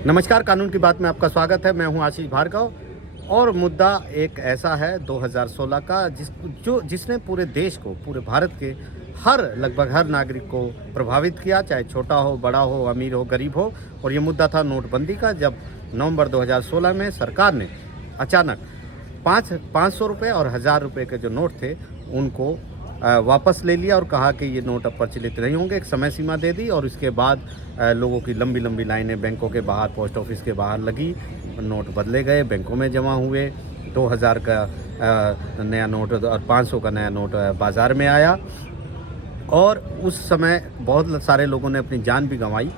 नमस्कार, कानून की बात में आपका स्वागत है। मैं हूं आशीष भार्गव और मुद्दा एक ऐसा है 2016 का जिसने पूरे देश को, पूरे भारत के लगभग हर नागरिक को प्रभावित किया, चाहे छोटा हो, बड़ा हो, अमीर हो, गरीब हो। और ये मुद्दा था नोटबंदी का, जब नवंबर 2016 में सरकार ने अचानक 500 रुपये और 1000 रुपये के जो नोट थे उनको वापस ले लिया और कहा कि ये नोट अब प्रचलित नहीं होंगे। एक समय सीमा दे दी और इसके बाद लोगों की लंबी लंबी लाइनें बैंकों के बाहर, पोस्ट ऑफिस के बाहर लगी। नोट बदले गए, बैंकों में जमा हुए। 2000 का नया नोट और 500 का नया नोट बाज़ार में आया और उस समय बहुत सारे लोगों ने अपनी जान भी गंवाई।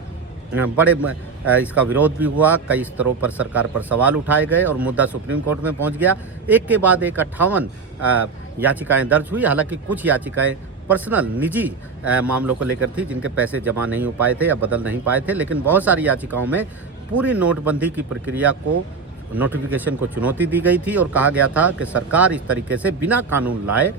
इसका विरोध भी हुआ, कई स्तरों पर सरकार पर सवाल उठाए गए और मुद्दा सुप्रीम कोर्ट में पहुंच गया। एक के बाद एक 58 याचिकाएं दर्ज हुई। हालांकि कुछ याचिकाएं पर्सनल, निजी मामलों को लेकर थी, जिनके पैसे जमा नहीं हो पाए थे या बदल नहीं पाए थे। लेकिन बहुत सारी याचिकाओं में पूरी नोटबंदी की प्रक्रिया को, नोटिफिकेशन को चुनौती दी गई थी और कहा गया था कि सरकार इस तरीके से बिना कानून लाए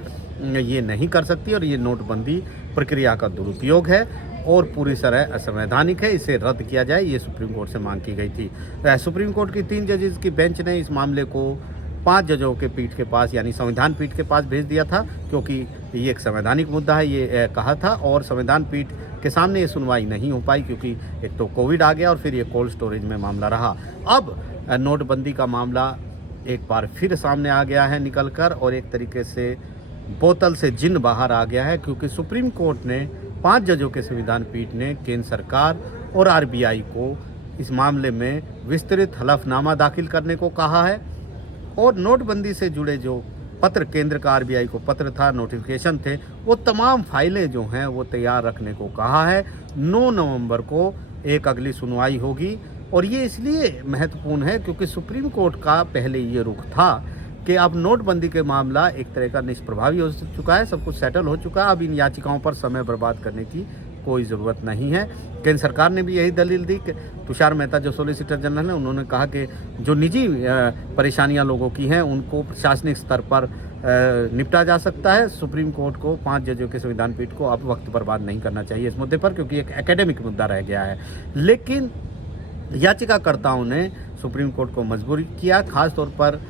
ये नहीं कर सकती और ये नोटबंदी प्रक्रिया का दुरुपयोग है और पूरी तरह असंवैधानिक है, इसे रद्द किया जाए। ये सुप्रीम कोर्ट से मांग की गई थी। सुप्रीम कोर्ट की 3 जजेस की बेंच ने इस मामले को 5 जजों के पीठ के पास, यानी संविधान पीठ के पास भेज दिया था, क्योंकि ये एक संवैधानिक मुद्दा है, ये कहा था। और संविधान पीठ के सामने ये सुनवाई नहीं हो पाई क्योंकि एक तो कोविड आ गया और फिर ये कोल्ड स्टोरेज में मामला रहा। अब नोटबंदी का मामला एक बार फिर सामने आ गया है निकल कर, और एक तरीके से बोतल से जिन्न बाहर आ गया है, क्योंकि सुप्रीम कोर्ट ने 5 जजों के संविधान पीठ ने केंद्र सरकार और आरबीआई को इस मामले में विस्तृत हलफनामा दाखिल करने को कहा है। और नोटबंदी से जुड़े जो पत्र केंद्र का आरबीआई को पत्र था, नोटिफिकेशन थे, वो तमाम फाइलें जो हैं वो तैयार रखने को कहा है। 9 नवंबर को एक अगली सुनवाई होगी और ये इसलिए महत्वपूर्ण है क्योंकि सुप्रीम कोर्ट का पहले ये रुख था कि अब नोटबंदी के मामला एक तरह का निष्प्रभावी हो चुका है, सब कुछ सेटल हो चुका है। अब इन याचिकाओं पर समय बर्बाद करने की कोई ज़रूरत नहीं है। केंद्र सरकार ने भी यही दलील दी कि तुषार मेहता जो सॉलिसिटर जनरल हैं, उन्होंने कहा कि जो निजी परेशानियां लोगों की हैं उनको प्रशासनिक स्तर पर निपटा जा सकता है। सुप्रीम कोर्ट को, 5 जजों के संविधान पीठ को अब वक्त बर्बाद नहीं करना चाहिए इस मुद्दे पर, क्योंकि एक एकेडमिक मुद्दा रह गया है। लेकिन याचिकाकर्ताओं ने सुप्रीम कोर्ट को मजबूर किया, खासतौर पर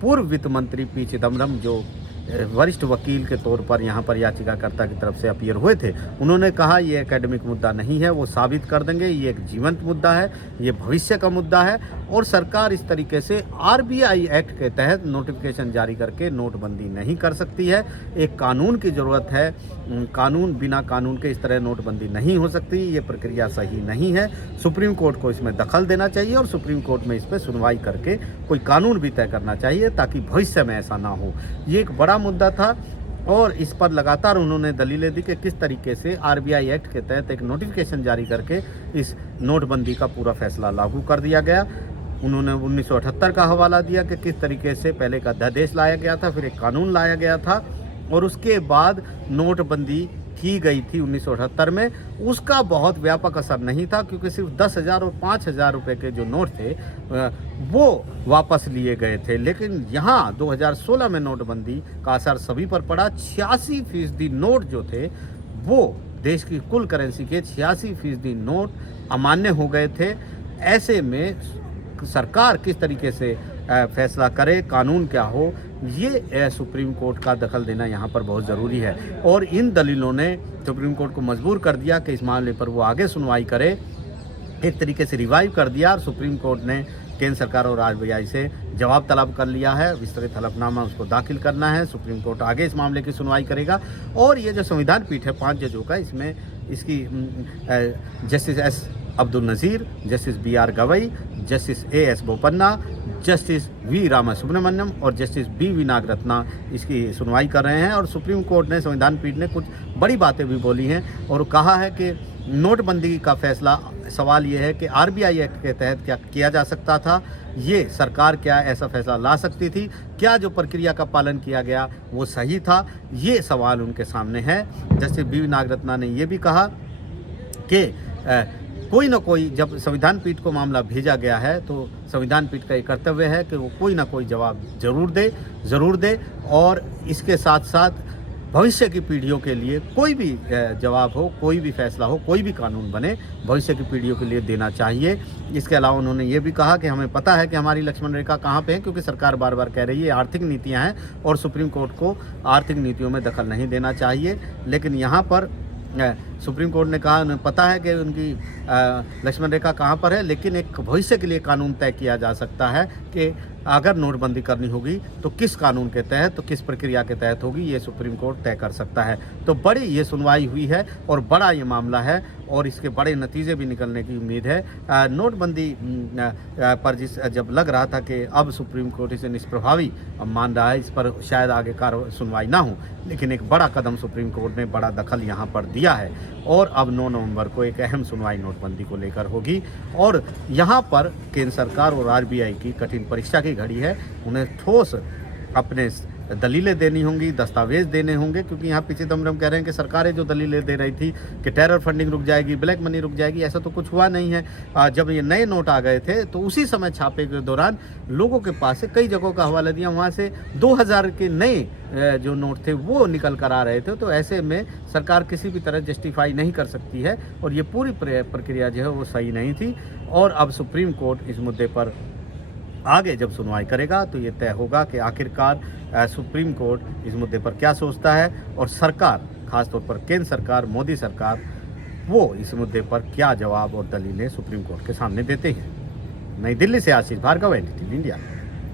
पूर्व वित्त मंत्री पी चिदम्बरम, जो वरिष्ठ वकील के तौर पर यहाँ पर याचिकाकर्ता की तरफ से अपीयर हुए थे। उन्होंने कहा ये एकेडमिक मुद्दा नहीं है, वो साबित कर देंगे, ये एक जीवंत मुद्दा है, ये भविष्य का मुद्दा है और सरकार इस तरीके से आरबीआई एक्ट के तहत नोटिफिकेशन जारी करके नोटबंदी नहीं कर सकती है। एक कानून की ज़रूरत है, कानून, बिना कानून के इस तरह नोटबंदी नहीं हो सकती। ये प्रक्रिया सही नहीं है। सुप्रीम कोर्ट को इसमें दखल देना चाहिए और सुप्रीम कोर्ट में इस पर सुनवाई करके कोई कानून भी तय करना चाहिए ताकि भविष्य में ऐसा ना हो। ये एक बड़ा मुद्दा था और इस पर लगातार उन्होंने दलीलें दी कि किस तरीके से आरबीआई एक्ट के तहत एक नोटिफिकेशन जारी करके इस नोटबंदी का पूरा फैसला लागू कर दिया गया। उन्होंने 1978 का हवाला दिया कि किस तरीके से पहले एक अध्यादेश लाया गया था, फिर एक कानून लाया गया था और उसके बाद नोटबंदी की गई थी 1978 में। उसका बहुत व्यापक असर नहीं था क्योंकि सिर्फ 10,000 और 5,000 रुपये के जो नोट थे वो वापस लिए गए थे। लेकिन यहाँ 2016 में नोटबंदी का असर सभी पर पड़ा। 86% नोट जो थे वो देश की कुल करेंसी के 86% नोट अमान्य हो गए थे। ऐसे में सरकार किस तरीके से फैसला करे, कानून क्या हो, ये सुप्रीम कोर्ट का दखल देना यहाँ पर बहुत ज़रूरी है। और इन दलीलों ने सुप्रीम कोर्ट को मजबूर कर दिया कि इस मामले पर वो आगे सुनवाई करे, एक तरीके से रिवाइव कर दिया। और सुप्रीम कोर्ट ने केंद्र सरकार और आरबीआई से जवाब तलब कर लिया है, विस्तृत हलफनामा उसको दाखिल करना है। सुप्रीम कोर्ट आगे इस मामले की सुनवाई करेगा। और ये जो संविधान पीठ है 5 जजों का, इसमें इसकी justice S Abdul Nazeer, justice BR Gavai, justice AS Bopanna, justice V Ramasubramanian और जस्टिस BV नागरत्ना इसकी सुनवाई कर रहे हैं। और सुप्रीम कोर्ट ने, संविधान पीठ ने कुछ बड़ी बातें भी बोली हैं और कहा है कि नोटबंदी का फैसला, सवाल ये है कि आरबीआई एक्ट के तहत क्या किया जा सकता था, ये सरकार क्या ऐसा फैसला ला सकती थी, क्या जो प्रक्रिया का पालन किया गया वो सही था, ये सवाल उनके सामने है। जस्टिस BV नागरत्ना ने ये भी कहा कि कोई ना कोई, जब संविधान पीठ को मामला भेजा गया है तो संविधान पीठ का ये कर्तव्य है कि वो कोई ना कोई जवाब ज़रूर दे और इसके साथ साथ भविष्य की पीढ़ियों के लिए कोई भी जवाब हो, कोई भी फैसला हो, कोई भी कानून बने, भविष्य की पीढ़ियों के लिए देना चाहिए। इसके अलावा उन्होंने ये भी कहा कि हमें पता है कि हमारी लक्ष्मण रेखा कहाँ पे है, क्योंकि सरकार बार-बार कह रही है आर्थिक नीतियाँ हैं और सुप्रीम कोर्ट को आर्थिक नीतियों में दखल नहीं देना चाहिए। लेकिन यहाँ पर सुप्रीम कोर्ट ने कहा उन्हें पता है कि उनकी लक्ष्मण रेखा कहाँ पर है, लेकिन एक भविष्य के लिए कानून तय किया जा सकता है कि अगर नोटबंदी करनी होगी तो किस कानून के तहत, तो किस प्रक्रिया के तहत होगी, ये सुप्रीम कोर्ट तय कर सकता है। तो बड़ी ये सुनवाई हुई है और बड़ा ये मामला है और इसके बड़े नतीजे भी निकलने की उम्मीद है। नोटबंदी पर जब लग रहा था कि अब सुप्रीम कोर्ट इसे निष्प्रभावी मान रहा है, इस पर शायद आगे सुनवाई ना हो, लेकिन एक बड़ा कदम सुप्रीम कोर्ट ने, बड़ा दखल यहाँ पर दिया है और अब 9 नवंबर को एक अहम सुनवाई नोटबंदी को लेकर होगी और यहाँ पर केंद्र सरकार और आरबीआई की कठिन परीक्षा की घड़ी है। उन्हें ठोस अपने दलीलें देनी होंगी, दस्तावेज देने होंगे, क्योंकि यहाँ पीछे तो हम कह रहे हैं कि सरकारें जो दलीलें दे रही थी कि टेरर फंडिंग रुक जाएगी, ब्लैक मनी रुक जाएगी, ऐसा तो कुछ हुआ नहीं है। जब ये नए नोट आ गए थे तो उसी समय छापे के दौरान लोगों के पास से कई जगहों का हवाला दिया, वहाँ से 2000 के नए जो नोट थे वो निकल कर आ रहे थे। तो ऐसे में सरकार किसी भी तरह जस्टिफाई नहीं कर सकती है और ये पूरी प्रक्रिया जो है वो सही नहीं थी। और अब सुप्रीम कोर्ट इस मुद्दे पर आगे जब सुनवाई करेगा तो ये तय होगा कि आखिरकार सुप्रीम कोर्ट इस मुद्दे पर क्या सोचता है और सरकार, खासतौर पर केंद्र सरकार, मोदी सरकार, वो इस मुद्दे पर क्या जवाब और दलीलें सुप्रीम कोर्ट के सामने देते हैं। नई दिल्ली से आशीष भार्गव, NDTV इंडिया।